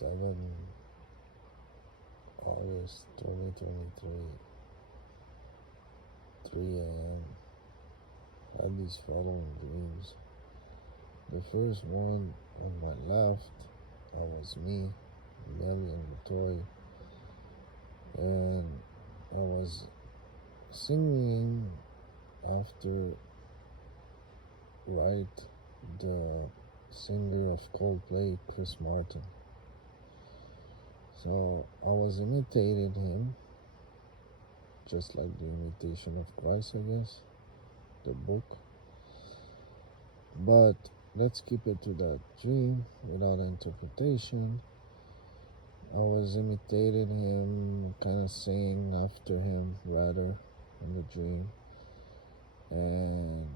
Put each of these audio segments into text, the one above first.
7 August 2023, 3 a.m. Had these following dreams. The first one on my left, that was me, Nelly and the toy, and I was singing after the singer of Coldplay, Chris Martin. So I was imitating him, just like the imitation of Christ, I guess, the book. But let's keep it to that dream without interpretation. I was imitating him, kind of singing after him, rather, in the dream. And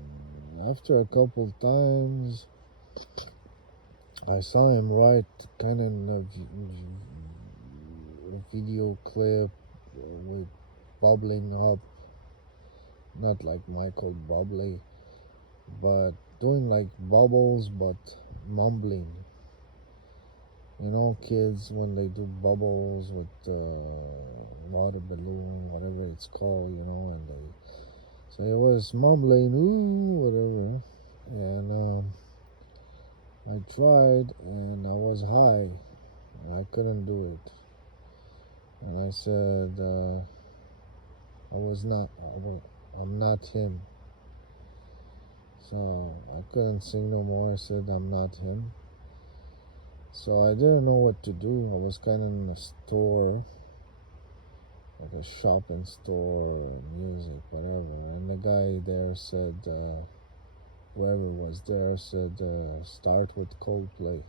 after a couple of times, I saw him write kind of in a video clip with bubbling up, not like Michael Bublé, but doing like bubbles, but mumbling. You know, kids when they do bubbles with water balloon, whatever it's called, and so it was mumbling, ooh, whatever, and I tried, and I was high, and I couldn't do it, and I said, I'm not him, so I couldn't sing no more. I said, I'm not him. So I didn't know what to do. I was kind of in a store, like a shopping store, music, whatever. And the guy there said, whoever was there said, start with Coldplay.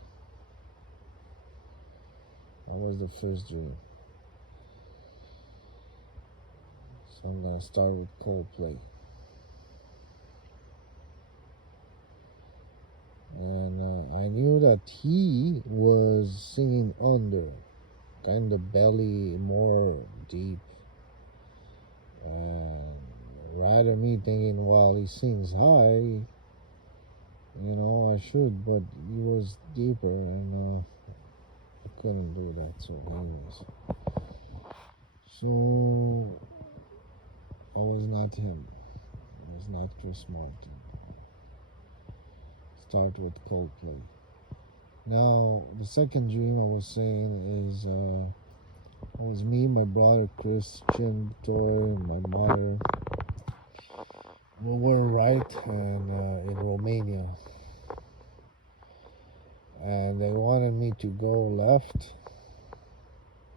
That was the first dream. So I'm gonna start with Coldplay. And I knew that he was singing under, kind of belly, more deep. And rather me thinking, while he sings high, I should, but he was deeper, and I couldn't do that. So, anyways, so I was not him. I was not Chris Martin. Start with Coldplay. Now, the second dream I was saying is it was me, my brother Christian, Toy, and my mother. We were and in Romania, and they wanted me to go left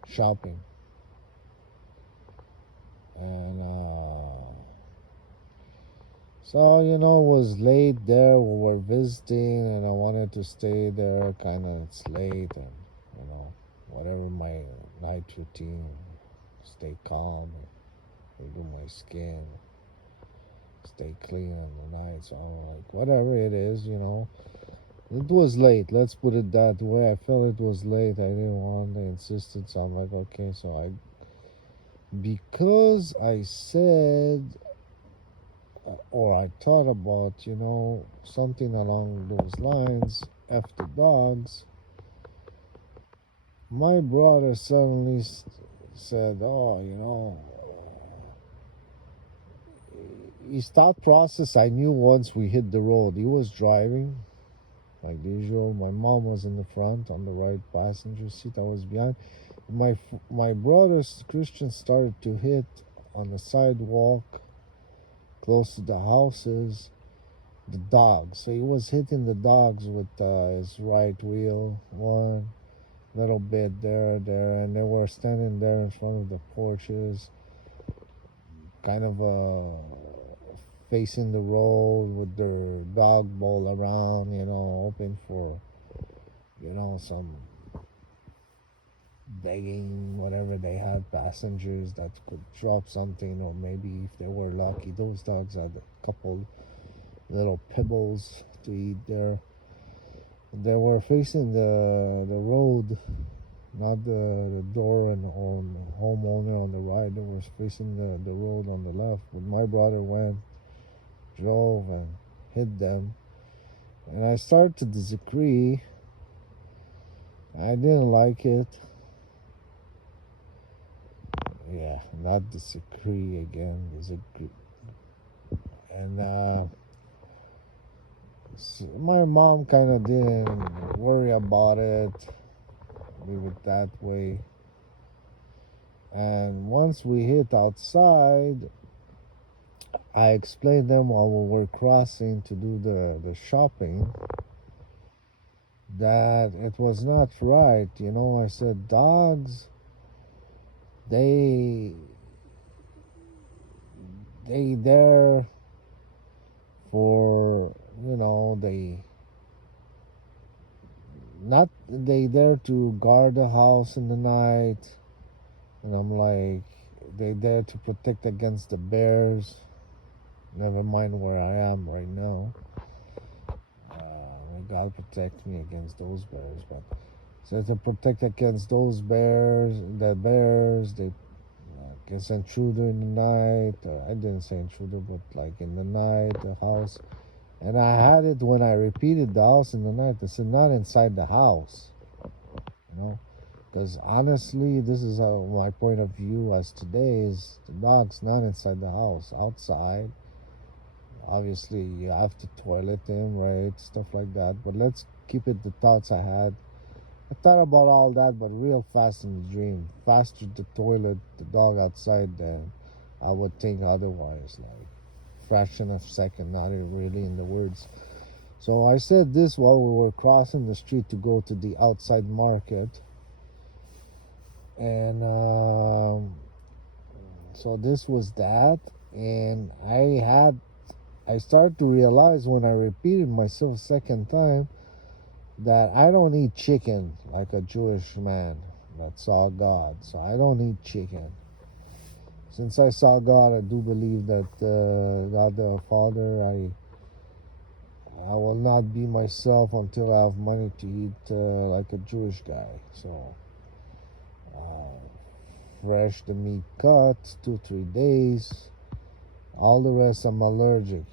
shopping, and so it was late there. We were visiting, and I wanted to stay there. Kind of it's late, and whatever my night routine, stay calm, redo my skin, stay clean on the night. So I'm like, whatever it is, It was late. Let's put it that way. I felt it was late. I didn't want. They insisted, so I'm like, okay. So because I said, or I thought about, something along those lines. F the dogs. My brother suddenly said, "Oh, his thought process. I knew once we hit the road. He was driving." Like usual, my mom was in the front on the right passenger seat. I was behind. My brother's Christian started to hit on the sidewalk close to the houses the dogs. So he was hitting the dogs with his right wheel, one little bit there, and they were standing there in front of the porches, kind of facing the road with their dog bowl around, hoping for some begging, whatever they had, passengers that could drop something, or maybe if they were lucky, those dogs had a couple little pebbles to eat there. They were facing the road, not the door and homeowner on the right. They were facing the road on the left. But my brother drove and hit them. And I started to disagree I didn't like it. Yeah, not disagree again. Disagree. And my mom kind of didn't worry about it. Leave it that way. And once we hit outside, I explained them while we were crossing to do the shopping that it was not right. I said dogs, they there for, they there to guard the house in the night. And I'm like, they there to protect against the bears. Never mind where I am right now. God protect me against those bears, but so to protect against those bears, they guess intruder in the night. I didn't say intruder, but like in the night, the house. And I had it when I repeated the house in the night. I said not inside the house, you know, because honestly, this is how my point of view as today is the dog's not inside the house, outside. Obviously, you have to toilet them, right? Stuff like that. But let's keep it the thoughts I had. I thought about all that, but real fast in the dream. Faster to toilet the dog outside than I would think otherwise. Like, fraction of a second, not really in the words. So I said this while we were crossing the street to go to the outside market. And so this was that. And I started to realize when I repeated myself a second time that I don't eat chicken like a Jewish man that saw God. So I don't eat chicken. Since I saw God, I do believe that God the Father, I will not be myself until I have money to eat like a Jewish guy. So fresh the meat cut, 2-3 days. All the rest I'm allergic,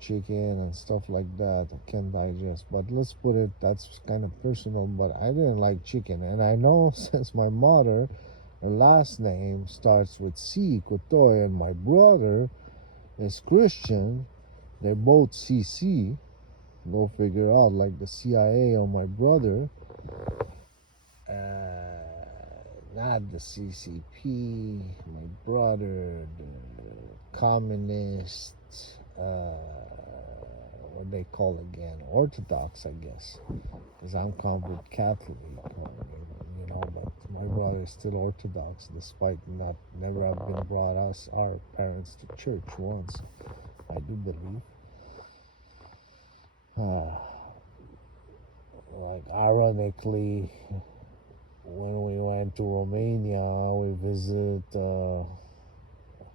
chicken and stuff like that. I can't digest. But let's put it, that's kind of personal, but I didn't like chicken. And I know since my mother, her last name starts with C, Kotoy, and my brother is Christian, they're both CC. Go figure out, like the CIA on my brother. Not the CCP, my brother, the communist, what they call again, Orthodox, I guess, because I'm convert Catholic, but my brother is still Orthodox, despite never have been brought our parents to church once, I do believe. Like, ironically, when we went to Romania, we visited a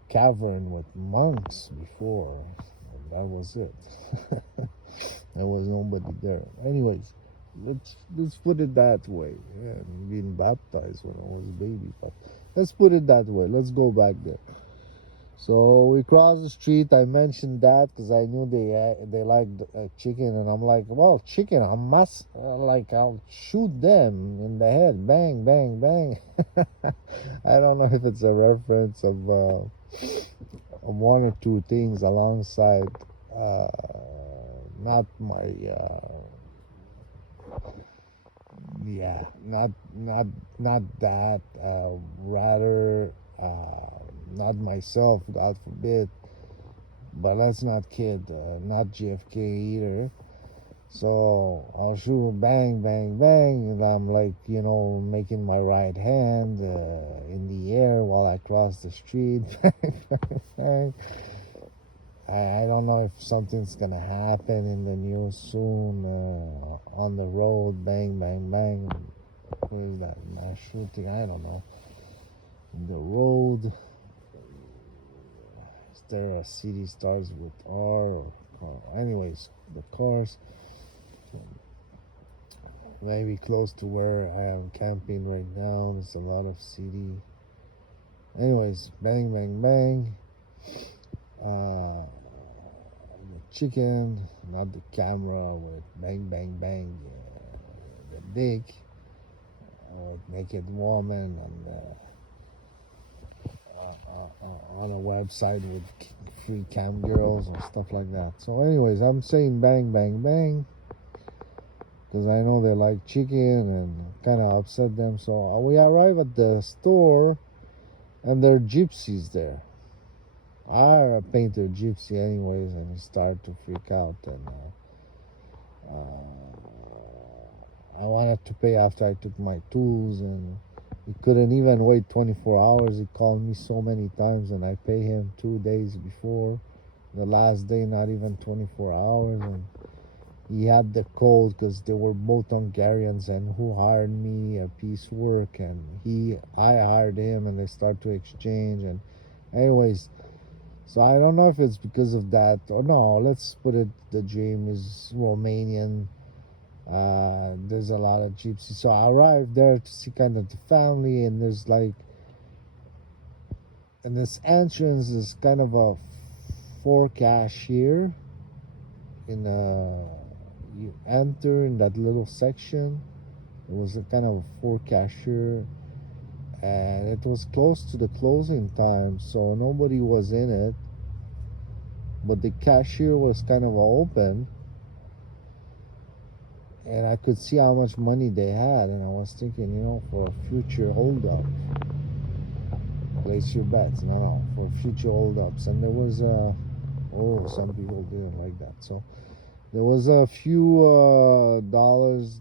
cavern with monks before, and that was it. There was nobody there. Anyways, let's put it that way. Yeah, I'm being baptized when I was a baby, but let's put it that way. Let's go back there. So we crossed the street. I mentioned that because I knew they liked chicken, and I'm like, well, chicken. I must I'll shoot them in the head, bang, bang, bang. I don't know if it's a reference of one or two things alongside. Not my yeah, not that. Rather, not myself, God forbid. But let's not kid, not JFK either. So I'll shoot bang, bang, bang, and I'm like, making my right hand in the air while I cross the street. Bang, bang, bang. I don't know if something's gonna happen in the news soon on the road. Bang, bang, bang. What is that? Mass shooting? I don't know. The road. Is there a city starts with R? Anyways, the cars. Maybe close to where I am camping right now. There's a lot of city. Anyways, bang, bang, bang. The chicken, not the camera with bang, bang, bang. The dick. like naked woman on a website with free cam girls and stuff like that. So, anyways, I'm saying bang, bang, bang because I know they like chicken and kind of upset them. So we arrive at the store and there are gypsies there. I painted gypsy anyways, and he started to freak out. And I wanted to pay after I took my tools, and he couldn't even wait 24 hours. He called me so many times, and I pay him 2 days before the last day, not even 24 hours. And he had the code because they were both Hungarians, and who hired me a piecework, and I hired him, and they start to exchange. And anyways, so I don't know if it's because of that or no. Let's put it, the dream is Romanian. There's a lot of gypsies. So I arrived there to see kind of the family, and there's like, and this entrance is kind of a four cashier. You enter in that little section. It was a kind of four cashier, and it was close to the closing time, so nobody was in it. But the cashier was kind of open, and I could see how much money they had, and I was thinking, for a future hold up, place your bets. No, for future hold ups. And there was some people didn't like that. So there was a few dollars,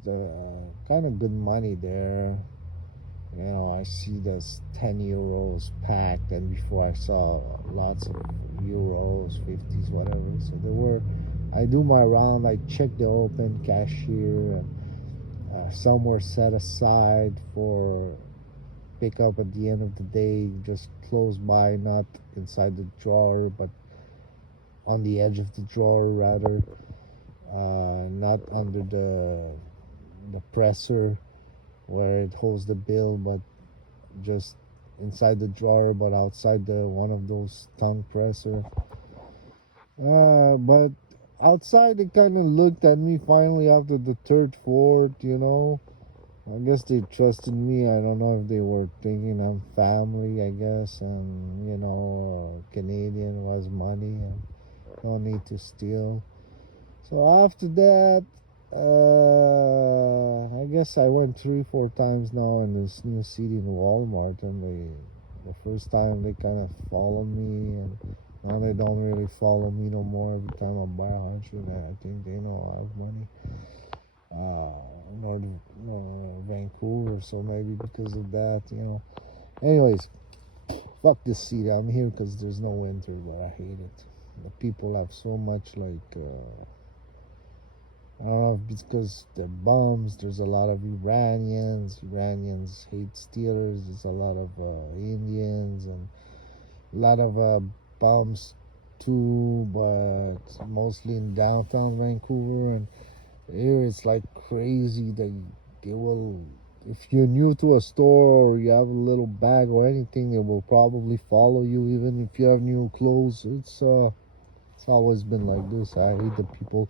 kind of good money there. I see this 10 euros packed, and before I saw lots of euros, 50s, whatever. So I do my round, I check the open cashier, and some were set aside for pick up at the end of the day, just close by, not inside the drawer, but on the edge of the drawer rather, not under the presser where it holds the bill, but just inside the drawer, but outside the one of those tongue presser. But outside, they kind of looked at me finally after the third, fourth. I guess they trusted me. I don't know if they were thinking I'm family, I guess, and Canadian was money and no need to steal. So after that, I guess I went 3, 4 times now in this new city in Walmart, and the first time they kind of followed me, and now they don't really follow me no more. Every time I buy 100, I think they know I have money. Vancouver, so maybe because of that. Anyways, fuck this city. I'm here because there's no winter, but I hate it. The people have so much I don't know if it's because they're bums. There's a lot of Iranians. Iranians hate Steelers. There's a lot of Indians and a lot of bums too, but mostly in downtown Vancouver. And here it's like crazy. They will, if you're new to a store or you have a little bag or anything, they will probably follow you even if you have new clothes. It's always been like this. I hate the people.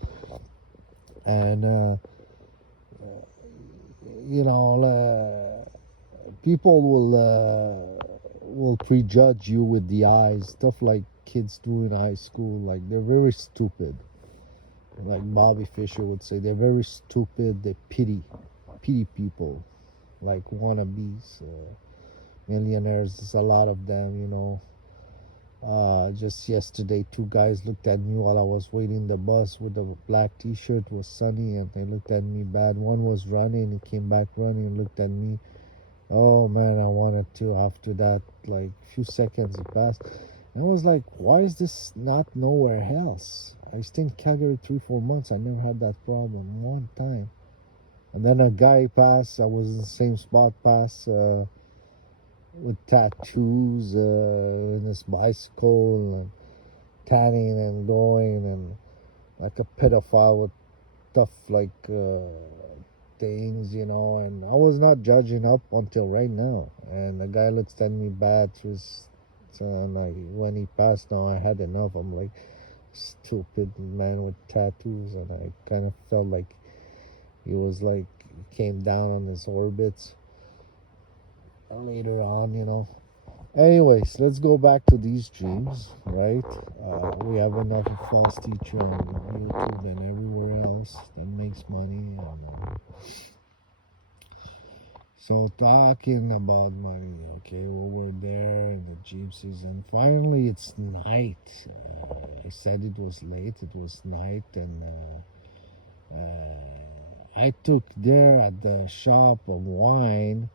And people will prejudge you with the eyes, stuff like kids do in high school. Like, they're very stupid. Like Bobby Fischer would say, they're very stupid. They pity people, like wannabes, millionaires. There's a lot of them. Just yesterday, two guys looked at me while I was waiting the bus with a black t-shirt. It was sunny, and they looked at me bad. One was running. He came back running and looked at me. Oh man, I wanted to. After that, like a few seconds passed, and I was like, why is this not nowhere else? I stayed in Calgary 3, 4 months. I never had that problem one time. And then a guy passed. I was in the same spot. Passed with tattoos in his bicycle and tanning and going, and like a pedophile with tough things. And I was not judging up until right now. And the guy looks at me bad. So I'm like, when he passed, now I had enough. I'm like, stupid man with tattoos, and I kind of felt like he was like, he came down on his orbits. later on, you know. Anyways, let's go back to these dreams, right? We have enough of false teacher on YouTube and everywhere else that makes money. And so talking about money, okay, well, we're there in the gypsies, and finally it's night. I said it was late, it was night, and I took there at the shop of wine,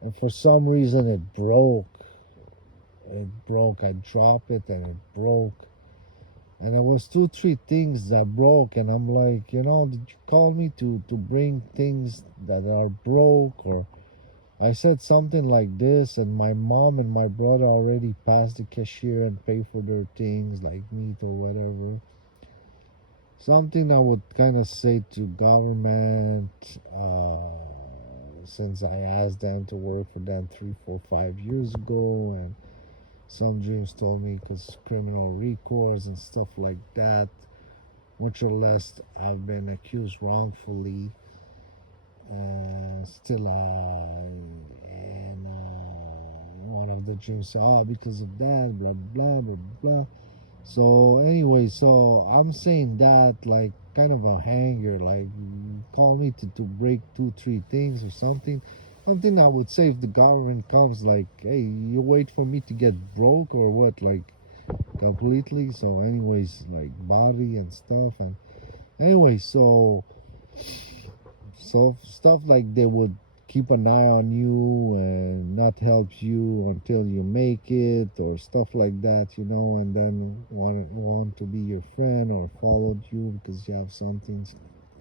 and for some reason it broke. It broke. I dropped it and it broke. And there was two, three things that broke, and I'm like, did you call me to bring things that are broke? Or I said something like this, and my mom and my brother already passed the cashier and paid for their things like meat or whatever. Something I would kind of say to government, since I asked them to work for them 3, 4, 5 years ago, and some dreams told me because criminal recourse and stuff like that, much or less I've been accused wrongfully. Still, and one of the dreams said, oh, because of that, blah, blah, blah, blah. So, anyway, so I'm saying that like kind of a hanger, like call me to break 2, 3 things or something. Something I would say if the government comes, like, hey, you wait for me to get broke or what, like completely. So, anyways, like body and stuff, and anyway, so stuff like they would keep an eye on you and not help you until you make it or stuff like that, and then want to be your friend or followed you because you have something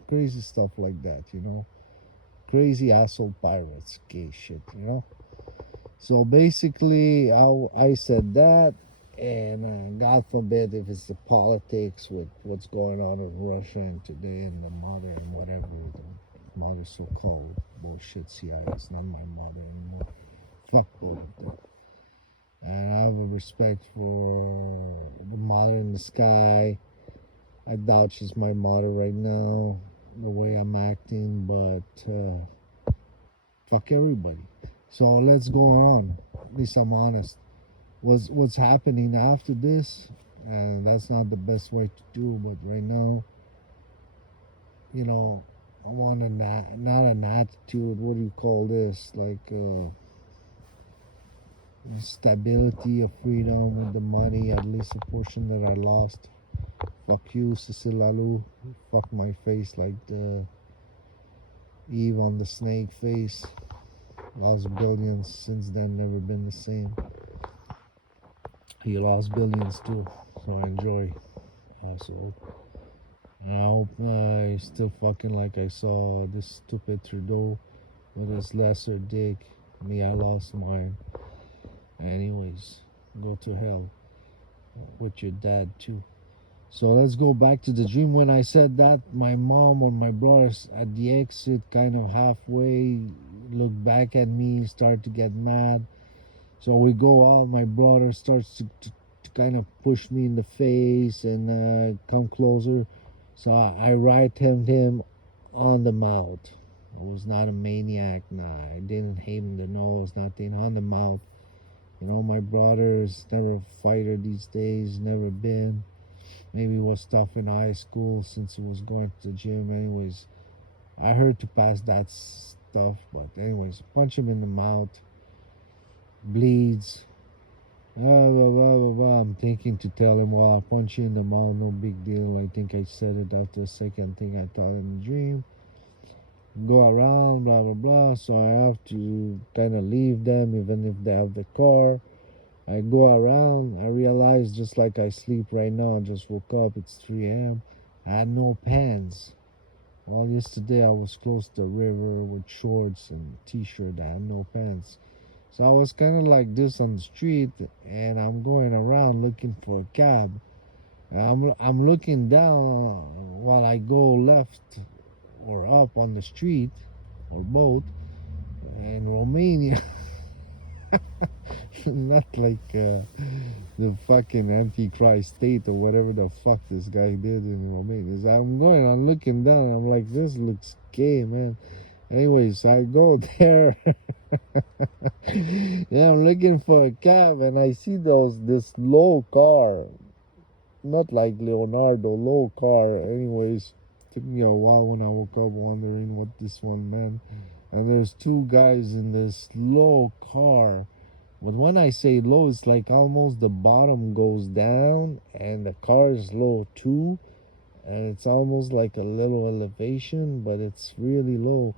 crazy stuff like that. Crazy asshole pirates, gay shit. So basically, I said that, and God forbid if it's the politics with what's going on in Russia and today and the mother and whatever, the mother so-called bullshit CIA, it's not my mother anymore. Fuck both of them. And I have a respect for the mother in the sky. I doubt she's my mother right now, the way I'm acting, but fuck everybody. So let's go on. At least I'm honest. What's happening after this, and that's not the best way to do, but right now, I want not an attitude, what do you call this, like stability of freedom with the money, at least a portion that I lost. Fuck you, Cecilalu. Fuck my face like the Eve on the snake face. Lost billions, since then never been the same. He lost billions too, so I enjoy, asshole. And I hope he's still fucking like I saw this stupid Trudeau with his lesser dick. Me, I lost mine. Anyways, go to hell with your dad too. So let's go back to the dream. When I said that, my mom or my brothers at the exit, kind of halfway, look back at me, start to get mad. So we go out. My brother starts to kind of push me in the face and come closer. So I right handed him on the mouth. I was not a maniac. Nah, I didn't hit him in the nose, nothing, on the mouth. My brother's never a fighter these days, never been. Maybe was tough in high school since he was going to the gym. Anyways, I heard to pass that stuff, but anyways, punch him in the mouth, bleeds. I'm thinking to tell him, well, I'll punch you in the mouth, no big deal. I think I said it after the second thing I thought in the dream. Go around, blah, blah, blah. So I have to kind of leave them, even if they have the car. I go around. I realize just like I sleep right now, I just woke up. It's 3 a.m. I had no pants. Well, yesterday I was close to the river with shorts and t-shirt. I had no pants. So I was kind of like this on the street, and I'm going around looking for a cab. I'm looking down while I go left or up on the street or both in Romania. Not like the fucking Antichrist state or whatever the fuck this guy did in Romania. I'm looking down. I'm like, this looks gay, man. Anyways, I go there. Yeah, I'm looking for a cab, and I see this low car, not like Leonardo, low car. Anyways, took me a while when I woke up wondering what this one meant. And there's two guys in this low car. But when I say low, it's like almost the bottom goes down, and the car is low too, and it's almost like a little elevation, but it's really low.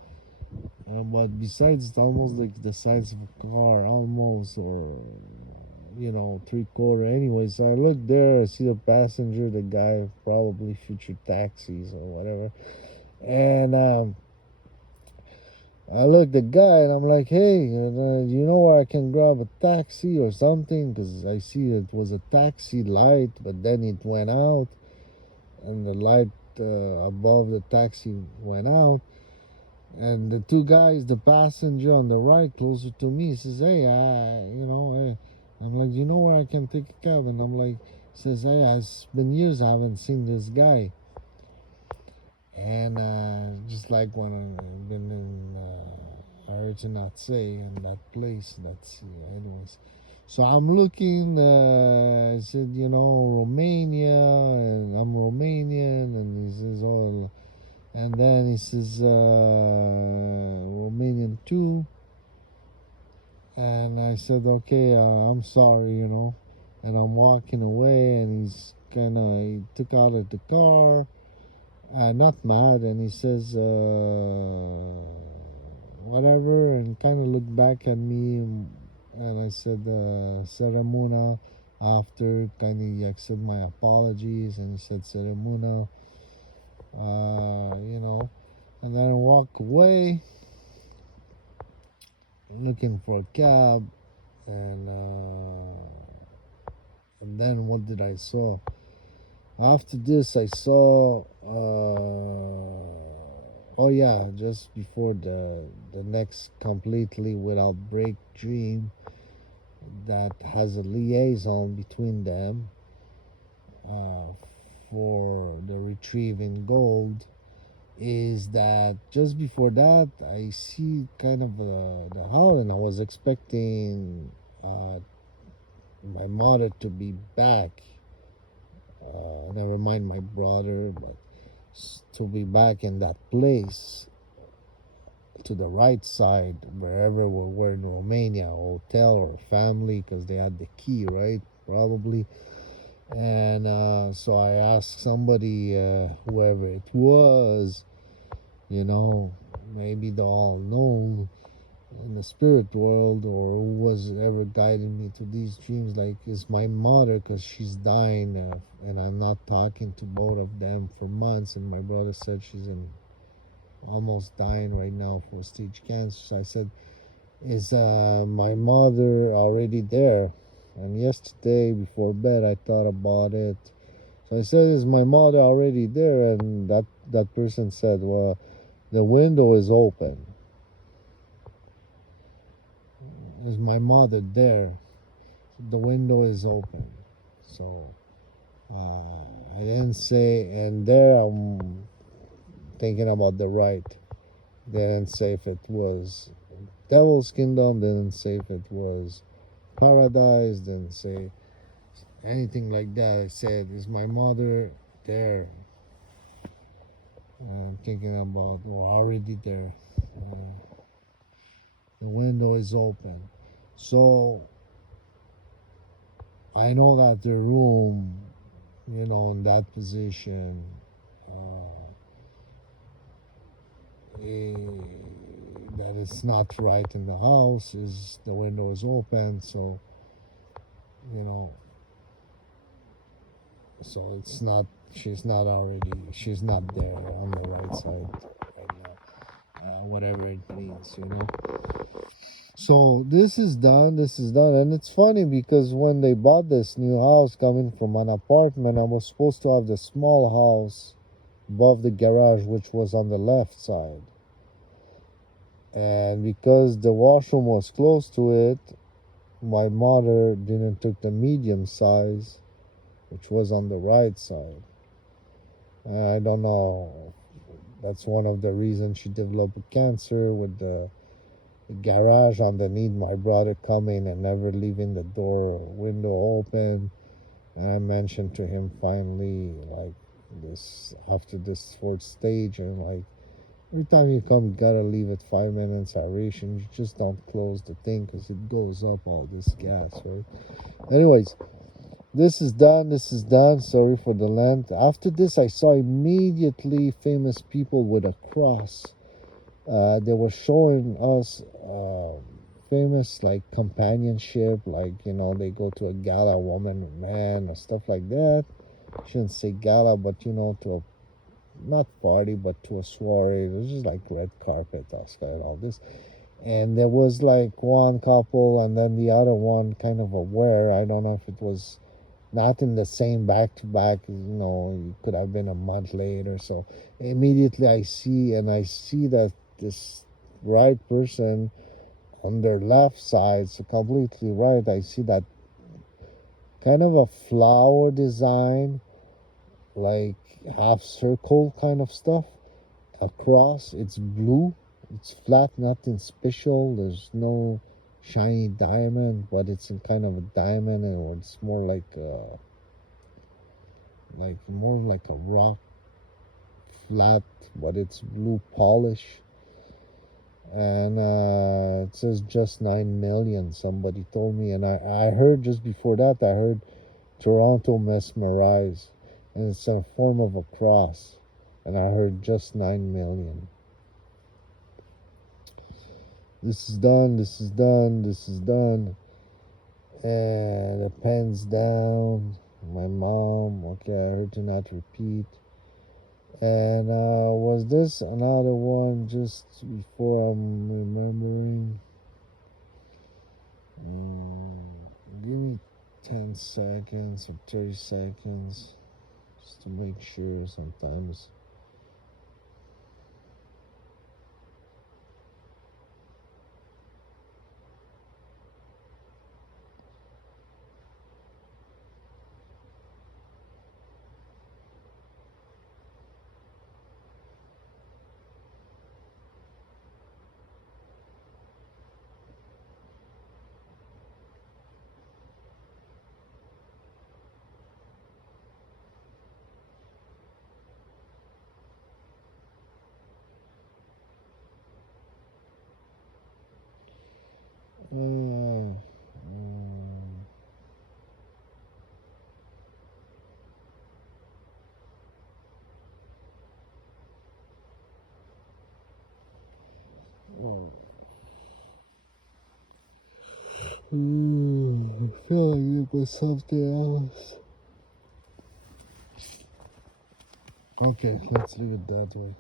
But besides, it's almost like the size of a car, almost, or three-quarter. Anyway, so I look there, I see the passenger, the guy, probably future taxis or whatever, and I look the guy and I'm like, hey, you know where I can grab a taxi or something? Because I see it was a taxi light, but then it went out, and the light above the taxi went out. And the two guys, the passenger on the right, closer to me, says, "Hey, hey." I'm like, "You know where I can take a cab?" And I'm like, says, "Hey, it's been years I haven't seen this guy." And just like when I've been in, I heard you not say in that place. That's anyways. So I'm looking. I said, Romania, and I'm Romanian, and he says, "Oh." And then he says, Romanian too. And I said, okay, I'm sorry. And I'm walking away, and he took out of the car, not mad, and he says, whatever, and kind of looked back at me, and I said, Saramuna, after kind of he accepted my apologies, and he said, Saramuna, and then I walk away looking for a cab, and then what did I saw? After this, I saw. Oh yeah, just before the next completely without break dream that has a liaison between them uh, for the retrieving gold, is that just before that I see kind of the howl, and I was expecting my mother to be back. Never mind my brother, but to be back in that place to the right side, wherever we were in Romania, hotel or family, because they had the key, right? Probably. And so I asked somebody, whoever it was, maybe the all known in the spirit world, or who was ever guiding me to these dreams, like, is my mother, because she's dying, and I'm not talking to both of them for months, and my brother said she's in almost dying right now for stage cancer. So I said, is my mother already there? And yesterday before bed I thought about it. So I said, is my mother already there? And that person said, well, the window is open. Is my mother there? The window is open. So I didn't say, and there I'm thinking about the right. They didn't say if it was Devil's Kingdom, they didn't say if it was Paradise, didn't say anything like that. I said, is my mother there? I'm thinking about, already there. The window is open. So I know that the room, in that position, uh, that it's not right in the house, is the window is open. So, you know, so it's not, she's not there on the right side right now, whatever it means. So this is done, and it's funny because when they bought this new house coming from an apartment, I was supposed to have the small house above the garage, which was on the left side, and because the washroom was close to it, my mother didn't took the medium size, which was on the right side. I don't know. That's one of the reasons she developed cancer with the a garage underneath. My brother coming and never leaving the door or window open. And I mentioned to him finally, like this after this fourth stage, and like every time you come, you gotta leave it 5 minutes aeration. You just don't close the thing because it goes up all this gas, right? Anyways, this is done. This is done. Sorry for the length. After this, I saw immediately famous people with a cross. They were showing us famous like companionship, like they go to a gala, woman, man, or stuff like that. Shouldn't say gala, but to a not party, but to a soiree. It was just like red carpet, Oscar, and all this. And there was like one couple, and then the other one kind of aware. I don't know if it was not in the same back to back. It could have been a month later. So immediately I see that this right person on their left side, so completely right. I see that kind of a flower design, like half circle kind of stuff across. It's blue, it's flat, nothing special. There's no shiny diamond, but it's in kind of a diamond, and it's more like a rock flat, but it's blue polish. And it says just 9 million, somebody told me. And I heard just before that, I heard Toronto Mesmerize, and it's in form of a cross, and I heard just 9 million. This is done, this is done, this is done. And the pen's down. My mom, okay, I heard to not repeat. And was this another one just before I'm remembering? Give me 10 seconds or 30 seconds just to make sure sometimes. Uh, I feel like it was something else. Okay, let's leave it that way.